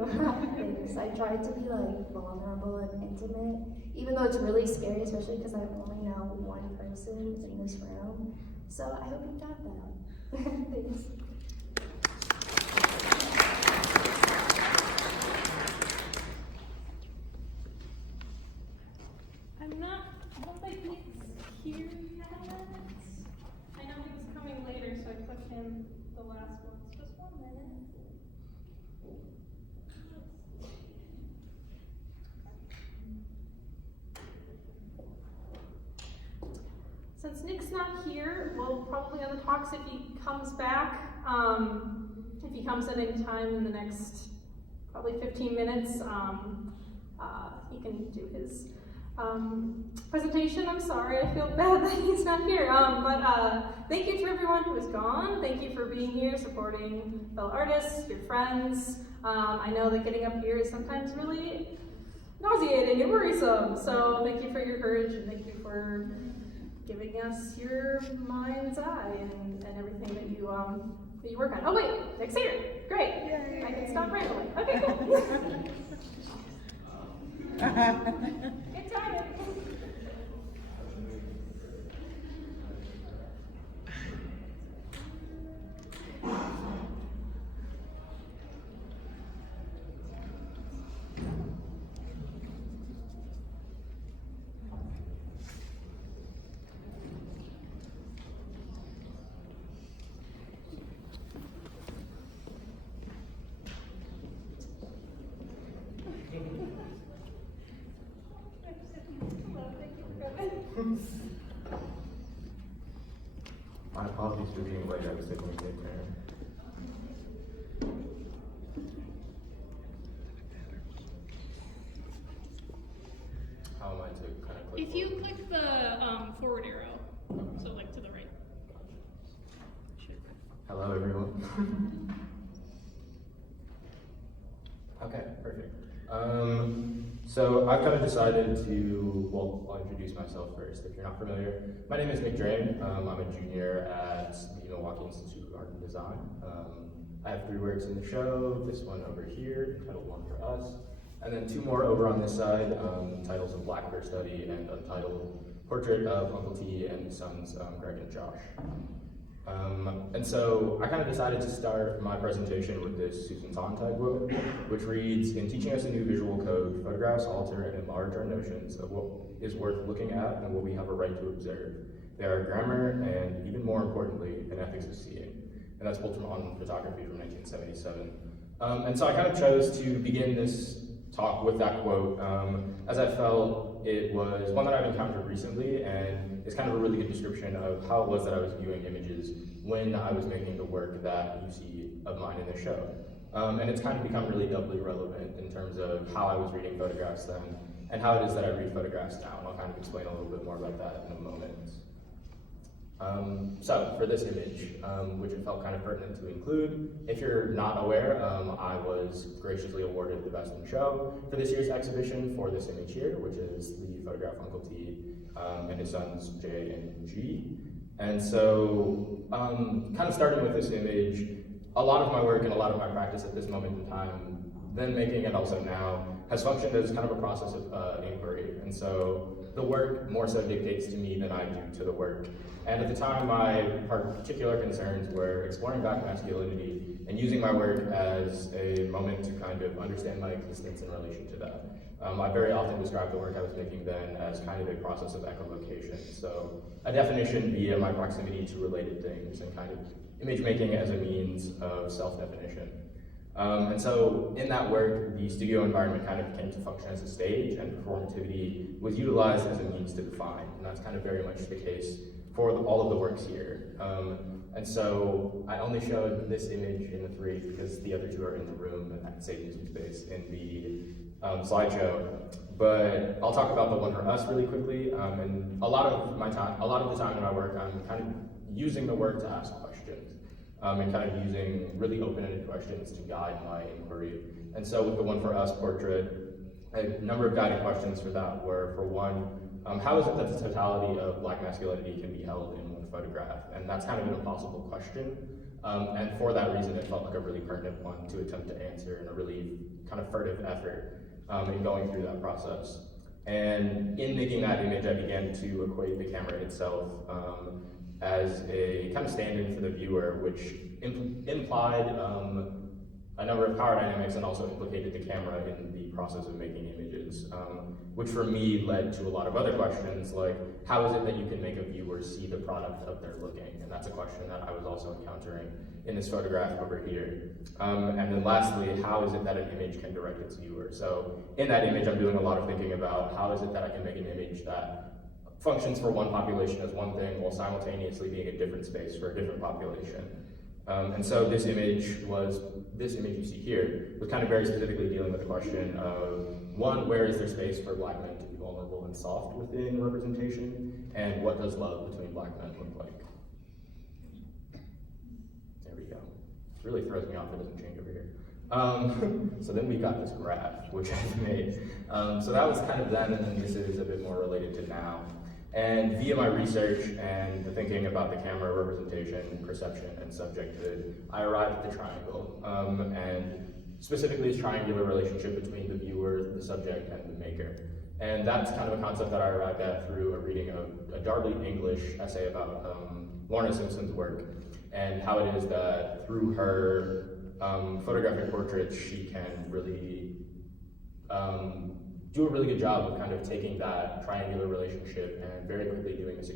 Thanks. I tried to be like vulnerable and intimate, even though it's really scary, especially because I only know one person in this room. So I hope you got that. Thanks. I don't think he's here yet. I know he was coming later, so I put him the last one. Just 1 minute. Since Nick's not here, we'll probably end the talks if he comes back. If he comes at any time in the next probably 15 minutes, he can do his presentation. I'm sorry, I feel bad that he's not here. But thank you to everyone who is gone. Thank you for being here, supporting fellow artists, your friends. I know that getting up here is sometimes really nauseating and worrisome. So thank you for your courage and thank you for giving us your mind's eye and everything that you work on. Oh wait, Nick's here. Great. Yay. I can stop rambling. Okay, cool. Good timing. My apologies for being late. I was taking a good turn. How am I to kind of click If you forward? click the forward arrow, so like to the right. Hello, everyone. Okay, perfect. So I've kind of decided to, well, I'll introduce myself first if you're not familiar. My name is Nick Drain. I'm a junior at the Milwaukee Institute of Art and Design. I have 3 works in the show, this one over here, titled One for Us, and then 2 more over on this side, titles of Black Bear Study and Untitled Portrait of Uncle T and his sons, Greg and Josh. And so I kind of decided to start my presentation with this Susan Sontag quote, which reads, "In teaching us a new visual code, photographs alter and enlarge our notions of what is worth looking at and what we have a right to observe. They are grammar and, even more importantly, an ethics of seeing." And that's pulled from On Photography from 1977. And so I kind of chose to begin this talk with that quote, as I felt it was one that I've encountered recently, and it's kind of a really good description of how it was that I was viewing images when I was making the work that you see of mine in the show. And it's kind of become really doubly relevant in terms of how I was reading photographs then, and how it is that I read photographs now, and I'll kind of explain a little bit more about that in a moment. So for this image, which it felt kind of pertinent to include, if you're not aware, I was graciously awarded the Best in Show for this year's exhibition for this image here, which is the photograph of Uncle T and his sons J and G. And so, kind of starting with this image, a lot of my work and a lot of my practice at this moment in time, then making it also now, has functioned as kind of a process of inquiry. And so, the work more so dictates to me than I do to the work. And at the time, my particular concerns were exploring Black masculinity and using my work as a moment to kind of understand my existence in relation to that. I very often described the work I was making then as kind of a process of echolocation. So a definition via my proximity to related things and kind of image making as a means of self-definition. And so in that work, the studio environment kind of came to function as a stage, and performativity was utilized as a means to define. And that's kind of very much the case for all of the works here. And so I only showed this image in the three because the other two are in the room and I can save some space in the slideshow. But I'll talk about the one for us really quickly. And a lot of the time in my work, I'm kind of using the work to ask questions. And kind of using really open-ended questions to guide my inquiry. And so with the one for us portrait, a number of guiding questions for that were, for one, how is it that the totality of Black masculinity can be held in one photograph? And that's kind of an impossible question. And for that reason, it felt like a really pertinent one to attempt to answer in a really kind of furtive effort in going through that process. And in making that image, I began to equate the camera itself as a kind of stand-in for the viewer, which implied a number of power dynamics and also implicated the camera in the process of making images, which for me led to a lot of other questions, like how is it that you can make a viewer see the product of their looking? And that's a question that I was also encountering in this photograph over here. And then lastly, how is it that an image can direct its viewer? So in that image, I'm doing a lot of thinking about how is it that I can make an image that functions for one population as one thing while simultaneously being a different space for a different population. And so this image you see here was kind of very specifically dealing with the question of, one, where is there space for Black men to be vulnerable and soft within representation, and what does love between Black men look like? There we go. It really throws me off it doesn't change over here. So then we got this graph, which I've made. So that was kind of then, and then this is a bit more related to now. And via my research and the thinking about the camera representation, perception, and subjecthood, I arrived at the triangle, and specifically its triangular relationship between the viewer, the subject, and the maker. And that's kind of a concept that I arrived at through a reading of a Darby English essay about Lorna Simpson's work, and how it is that through her photographic portraits, she can really do a really good job of kind of taking that triangular relationship and very quickly doing this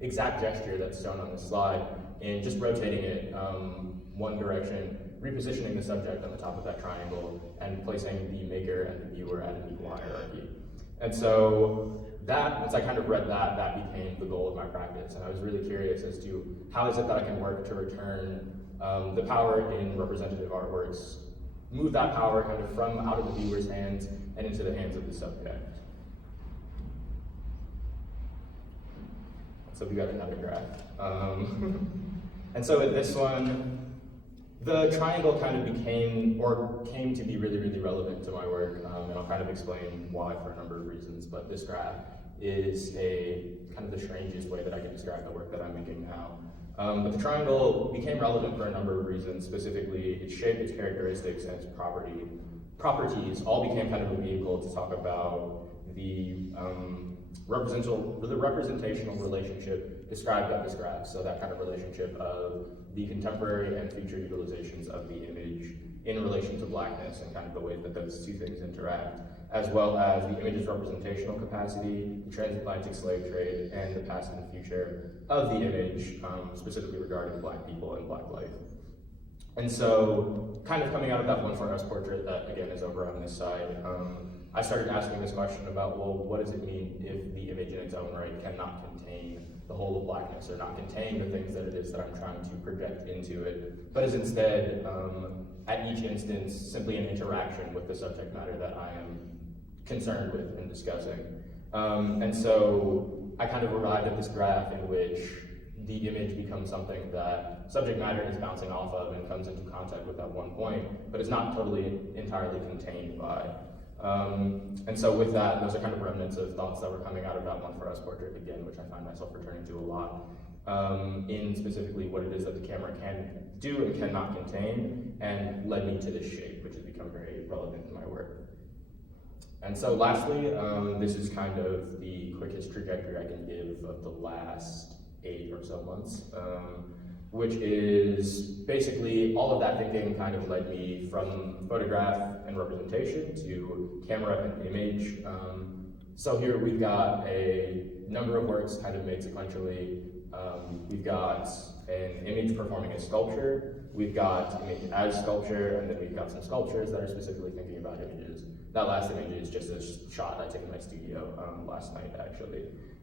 exact gesture that's shown on this slide and just rotating it one direction, repositioning the subject on the top of that triangle, and placing the maker and the viewer at an equal hierarchy. And so that, once I kind of read that, that became the goal of my practice. And I was really curious as to how is it that I can work to return the power in representative artworks, move that power kind of from out of the viewer's hands and into the hands of the subject. So we got another graph. And so with this one, the triangle kind of came to be really, really relevant to my work, and I'll kind of explain why for a number of reasons, but this graph is kind of the strangest way that I can describe the work that I'm making now. But the triangle became relevant for a number of reasons. Specifically, its shape, its characteristics, and its properties all became kind of a vehicle to talk about the representational relationship described by this graph. So that kind of relationship of the contemporary and future utilizations of the image in relation to Blackness and kind of the way that those two things interact, as well as the image's representational capacity, the transatlantic slave trade, and the past and the future of the image, specifically regarding Black people and Black life. And so, kind of coming out of that one for us portrait that, again, is over on this side, I started asking this question about, well, what does it mean if the image in its own right cannot contain the whole of Blackness, or not contain the things that it is that I'm trying to project into it, but is instead, at each instance, simply an interaction with the subject matter that I am concerned with and discussing. And so I kind of arrived at this graph in which the image becomes something that subject matter is bouncing off of and comes into contact with at one point, but is not totally entirely contained by. And so with that, those are kind of remnants of thoughts that were coming out of that one for us portrait again, which I find myself returning to a lot, in specifically what it is that the camera can do and cannot contain, and led me to this shape, which has become very relevant in my work. And so lastly, this is kind of the quickest trajectory I can give of the last 8 or so months, which is basically all of that thinking kind of led me from photograph and representation to camera and image. So here we've got a number of works kind of made sequentially. We've got an image performing a sculpture, we've got image as sculpture, and then we've got some sculptures that are specifically thinking about images. That last image is just a shot I took in my studio last night, actually.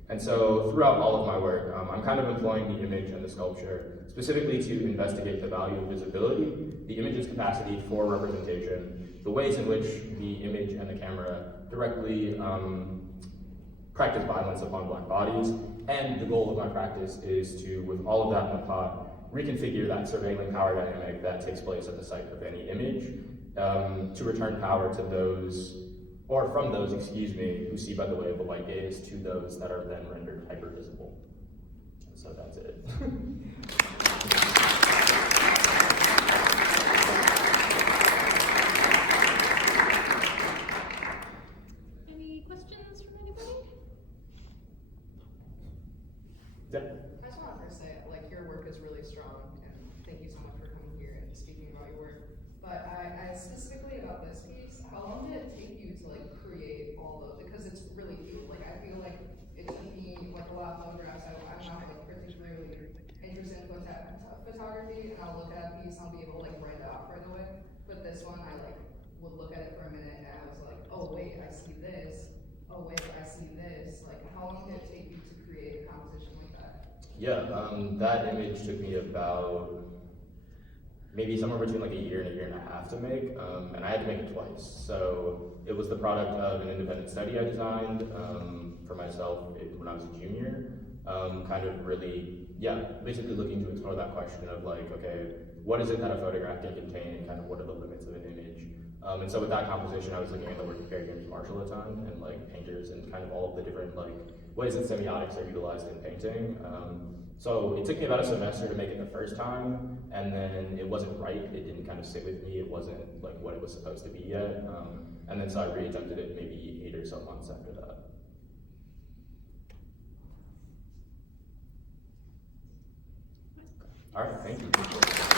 And so throughout all of my work, I'm kind of employing the image and the sculpture specifically to investigate the value of visibility, the image's capacity for representation, the ways in which the image and the camera directly practice violence upon Black bodies. And the goal of my practice is to, with all of that in the pot, reconfigure that surveilling power dynamic that takes place at the site of any image, to return power to those, or from those, excuse me, who see by the way of the white gaze to those that are then rendered hypervisible. So that's it. Any questions from anybody? Yeah. I just want to first say, like, your work is really strong, and thank you so much for coming here and speaking about your work. But I specifically about this piece, how long did it take you to like create all of, because it's really few. Like, I feel like it took me like a lot of photographs. I'm not like particularly interested in photography, and I'll look at a piece and I'll be able to like write it out right away. But this one, I like would look at it for a minute and I was like, oh wait, I see this. Oh wait, I see this. Like, how long did it take you to create a composition like that? Yeah, that image took me about maybe somewhere between like a year and a half to make, and I had to make it twice. So it was the product of an independent study I designed for myself when I was a junior, kind of really, basically looking to explore that question of like, okay, what is it that a photograph can contain and kind of what are the limits of an image? And so with that composition, I was looking at the work of Gary James Marshall at the time, and like painters and kind of all of the different like ways that semiotics are utilized in painting. So it took me about a semester to make it the first time, and then it wasn't right. It didn't kind of sit with me. It wasn't like what it was supposed to be yet. And then so I re-attempted it maybe 8 or so months after that. All right, thank you.